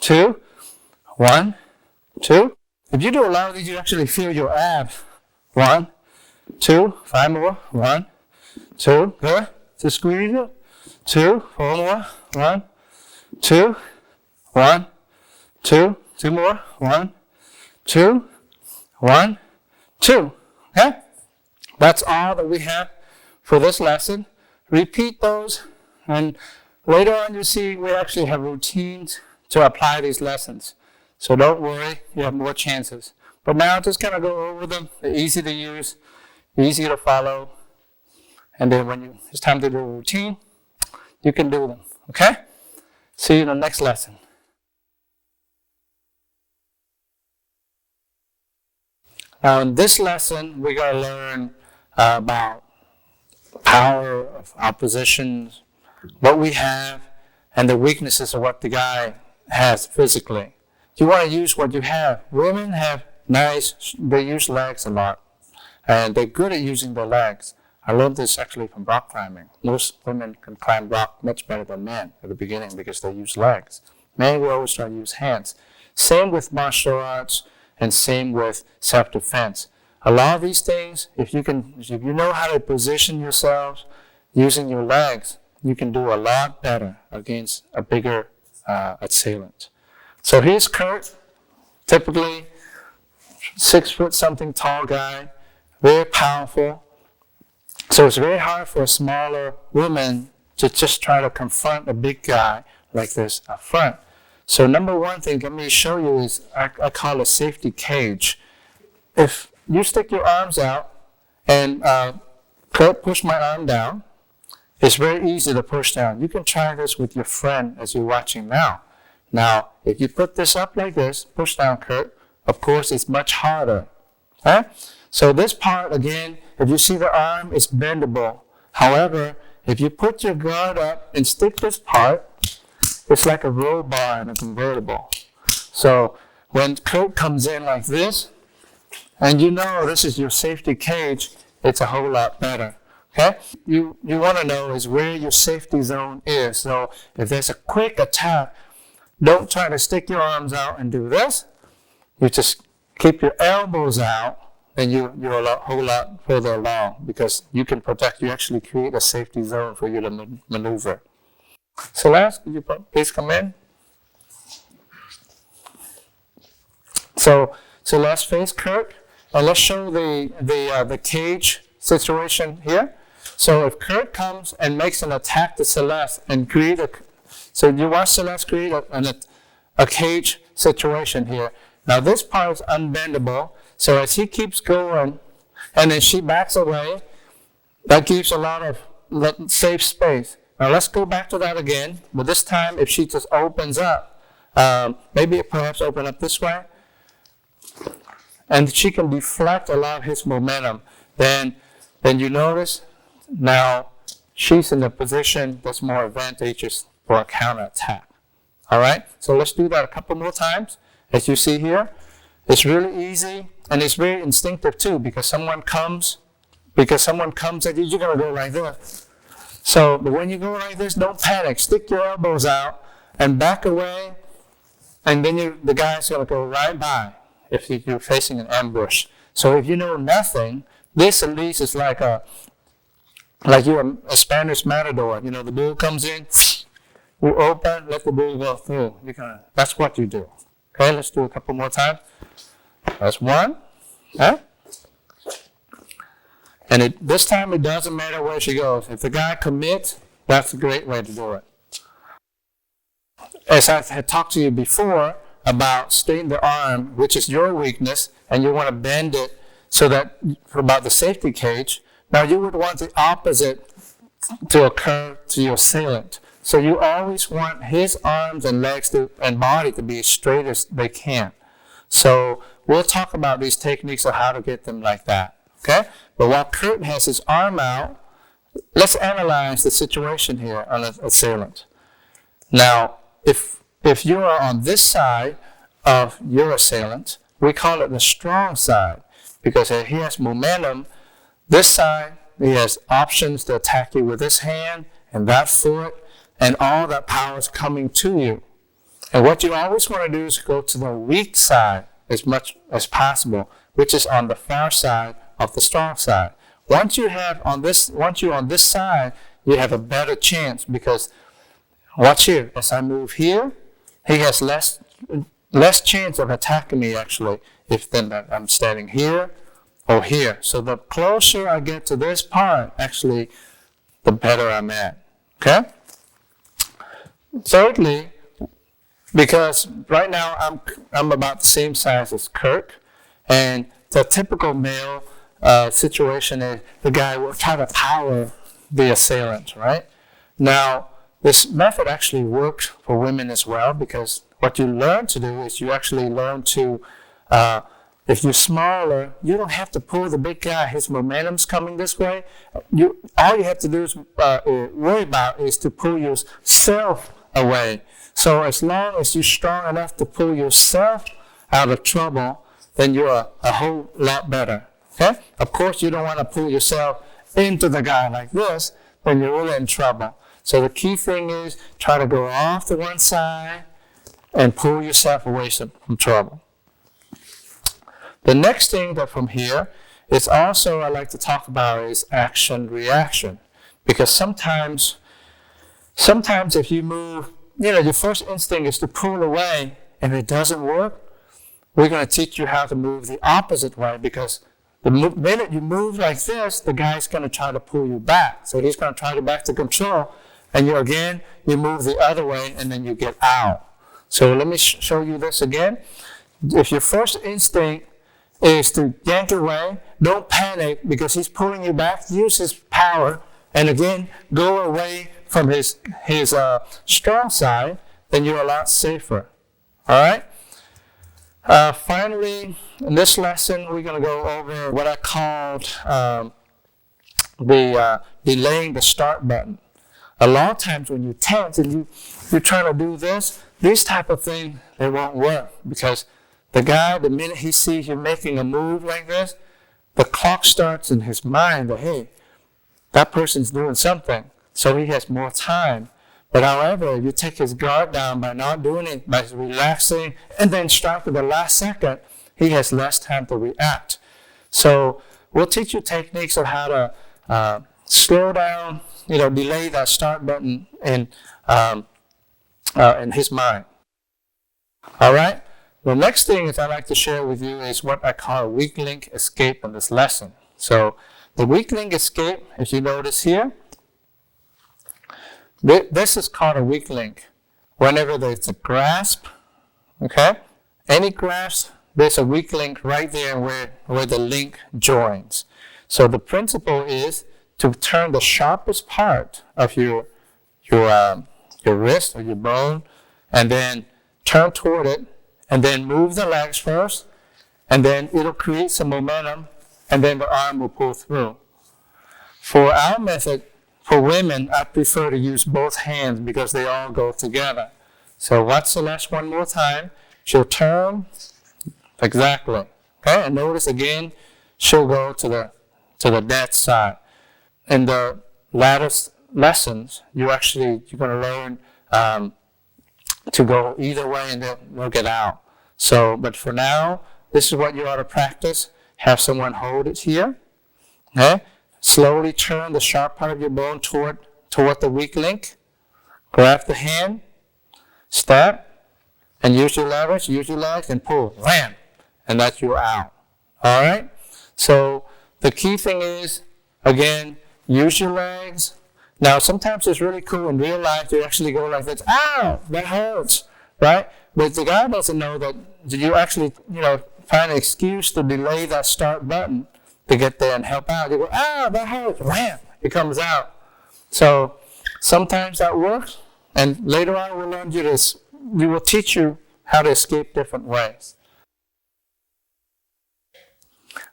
2, 1, 2. If you do a lot of these, you actually feel your abs. 1, 2, 5 more. 1, 2, good. Just squeeze it. 2, 4 more. 1, 2, 1, 2, 2 more. 1, 2, 1, 2. Okay? That's all that we have for this lesson. Repeat those, and later on you'll see we actually have routines to apply these lessons. So don't worry, you have more chances. But now just kind of go over them. They're easy to use, easy to follow. And then when it's time to do a routine, you can do them. Okay? See you in the next lesson. Now in this lesson, we're going to learn about power of our positions, what we have, and the weaknesses of what the guy has physically. You want to use what you have. Women have they use legs a lot, and they're good at using their legs. I learned this actually from rock climbing. Most women can climb rock much better than men at the beginning because they use legs. Men will always try to use hands. Same with martial arts and same with self-defense. A lot of these things, if you know how to position yourselves using your legs, you can do a lot better against a bigger assailant. So here's Kurt, typically 6 foot something tall guy, very powerful. So it's very hard for a smaller woman to just try to confront a big guy like this up front. So number one thing, let me show you is, I call it safety cage. If you stick your arms out and Kurt push my arm down, it's very easy to push down. You can try this with your friend as you're watching now. Now, if you put this up like this, push down Kurt, of course it's much harder. Okay? So this part, again, if you see the arm, it's bendable. However, if you put your guard up and stick this part, it's like a roll bar in a convertible. So when Kurt comes in like this, and you know this is your safety cage, it's a whole lot better. Okay? You want to know is where your safety zone is. So if there's a quick attack, don't try to stick your arms out and do this. You just keep your elbows out, and you're a whole lot further along because you can protect. You actually create a safety zone for you to maneuver. Celeste, could you please come in? So Celeste face Kurt, and let's show the cage situation here. So if Kurt comes and makes an attack to Celeste and create so you watch Celeste create a cage situation here. Now this part is unbendable, so as he keeps going, and then she backs away, that gives a lot of safe space. Now let's go back to that again, but this time if she just opens up, maybe perhaps open up this way, and she can deflect a lot of his momentum, then you notice now she's in a position that's more advantageous for a counterattack. All right, so let's do that a couple more times. As you see here, it's really easy and it's very instinctive too because someone comes at you, you're gonna go like this. So, but when you go like this, don't panic. Stick your elbows out and back away, and then the guy's gonna go right by if you're facing an ambush. So if you know nothing, this at least is like you're a Spanish matador. You know, the bull comes in, will open, let the ball go through. That's what you do. Okay, let's do a couple more times. That's one. Okay? And this time it doesn't matter where she goes. If the guy commits, that's a great way to do it. As I had talked to you before about straightening the arm, which is your weakness, and you want to bend it so that about the safety cage. Now you would want the opposite to occur to your assailant. So you always want his arms and legs and body to be as straight as they can. So we'll talk about these techniques of how to get them like that. Okay? But while Kurt has his arm out, let's analyze the situation here on an assailant. Now, if you are on this side of your assailant, we call it the strong side because he has momentum. This side, he has options to attack you with this hand and that foot, and all that power is coming to you. And what you always want to do is go to the weak side as much as possible, which is on the far side of the strong side. Once you're on this side, you have a better chance because watch here. As I move here, he has less chance of attacking me actually if then I'm standing here or here. So the closer I get to this part, actually, the better I'm at. Okay? Thirdly, because right now I'm about the same size as Kirk, and the typical male situation is the guy will try to power the assailant, right? Now, this method actually works for women as well because what you learn to do is you actually learn to, if you're smaller, you don't have to pull the big guy. His momentum's coming this way. All you have to do is worry about is to pull yourself away. So as long as you're strong enough to pull yourself out of trouble, then you're a whole lot better. Okay? Of course, you don't want to pull yourself into the guy like this, then you're really in trouble. So the key thing is try to go off to one side and pull yourself away from trouble. The next thing that from here is also I like to talk about is action-reaction. Because sometimes if you move, your first instinct is to pull away and it doesn't work, we're going to teach you how to move the opposite way because the minute you move like this, the guy's going to try to pull you back. So he's going to try to back to control. And you move the other way and then you get out. So let me show you this again. If your first instinct is to yank away, don't panic because he's pulling you back. Use his power and again, go away from his strong side, then you're a lot safer. All right? Finally, in this lesson, we're going to go over what I called delaying the start button. A lot of times when you're tense and you're trying to do these type of things, they won't work because the guy, the minute he sees you making a move like this, the clock starts in his mind that, hey, that person's doing something, so he has more time. But however, if you take his guard down by not doing it, by relaxing, and then strike at the last second, he has less time to react. So we'll teach you techniques of how to slow down, delay that start button in his mind. All right? The next thing that I'd like to share with you is what I call a weak link escape in this lesson. So the weak link escape, if you notice here, this is called a weak link. Whenever there's a grasp, okay, any grasp, there's a weak link right there where the link joins. So the principle is to turn the sharpest part of your wrist or your bone, and then turn toward it, and then move the legs first, and then it'll create some momentum, and then the arm will pull through. For our method, for women, I prefer to use both hands because they all go together. So watch Celeste one more time. She'll turn, exactly. Okay, and notice again, she'll go to the dead side. In the latter lessons, you're going to learn to go either way and then they'll get out. So, but for now, this is what you ought to practice. Have someone hold it here. Okay? Slowly turn the sharp part of your bone toward the weak link. grab the hand, step, and use your leverage, use your legs, and pull, wham, and that's your out. All right? So the key thing is, again, use your legs. Now, sometimes it's really cool in real life to actually go like this, ow, that hurts, right? But the guy doesn't know that you actually, find an excuse to delay that start button to get there and help out. You go, ow, that hurts, wham, it comes out. So sometimes that works, and later on we'll learn this. We will teach you how to escape different ways.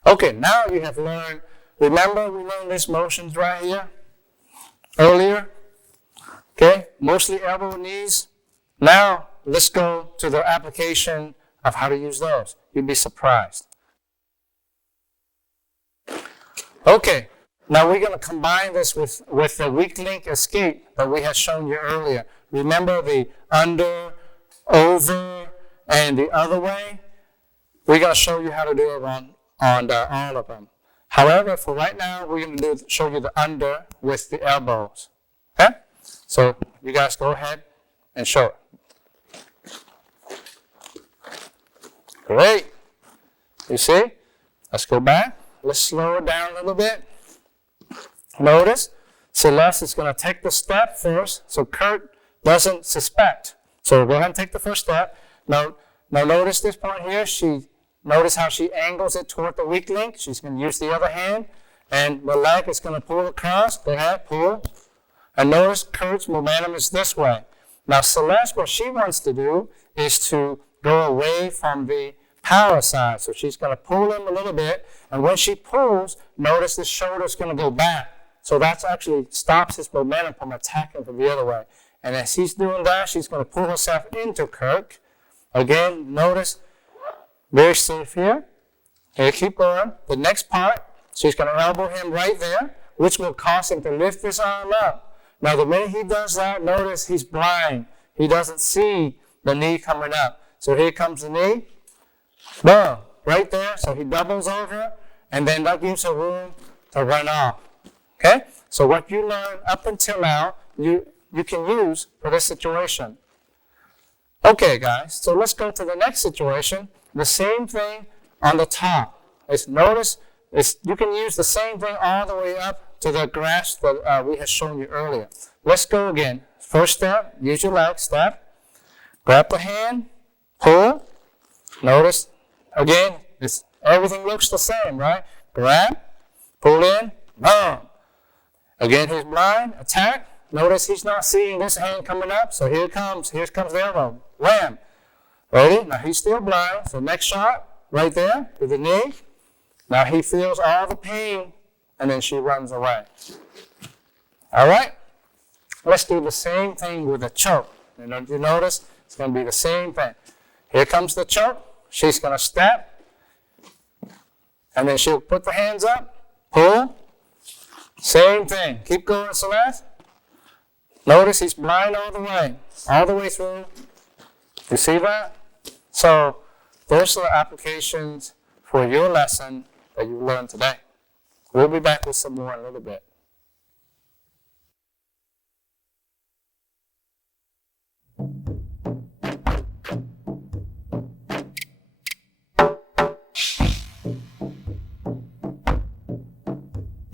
Okay, now you have learned, remember we learned these motions right here earlier? Okay, mostly elbow and knees. Now let's go to the application of how to use those. You'd be surprised. Okay, now we're going to combine this with the weak link escape that we had shown you earlier. Remember the under, over, and the other way? We're going to show you how to do it on all of them. However, for right now, we're going to show you the under with the elbows. Okay? So you guys go ahead and show it. Great. You see? Let's go back. Let's slow it down a little bit. Notice, Celeste is going to take the step first, so Kurt doesn't suspect. So go ahead and take the first step. Now notice this part here. Notice how she angles it toward the weak link. She's going to use the other hand, and the leg is going to pull across. Go ahead, pull. And notice Kurt's momentum is this way. Now Celeste, what she wants to do is to go away from the power side. So she's going to pull him a little bit, and when she pulls, notice the shoulder's going to go back. So that actually stops his momentum from attacking from the other way. And as he's doing that, she's going to pull herself into Kirk. Again, notice, very safe here. Okay, keep going. The next part, she's going to elbow him right there, which will cause him to lift his arm up. Now, the minute he does that, notice he's blind. He doesn't see the knee coming up. So here comes the knee. Boom, right there. So he doubles over, and then that gives her room to run off. Okay? So what you learned up until now, you can use for this situation. Okay, guys, so let's go to the next situation. The same thing on the top. Notice you can use the same thing all the way up to the grasp that we had shown you earlier. Let's go again. First step, use your leg, step. Grab the hand, pull. Notice, again, everything looks the same, right? Grab, pull in, boom. Again, he's blind, attack. Notice he's not seeing this hand coming up, so here comes the elbow. Wham! Ready? Now he's still blind, so next shot, right there, to the knee. Now he feels all the pain, and then she runs away. All right? Let's do the same thing with the choke. And you notice? It's going to be the same thing. Here comes the choke. She's going to step, and then she'll put the hands up, pull. Same thing. Keep going, Celeste. Notice he's blind all the way through. You see that? So those are the applications for your lesson that you learned today. We'll be back with some more in a little bit.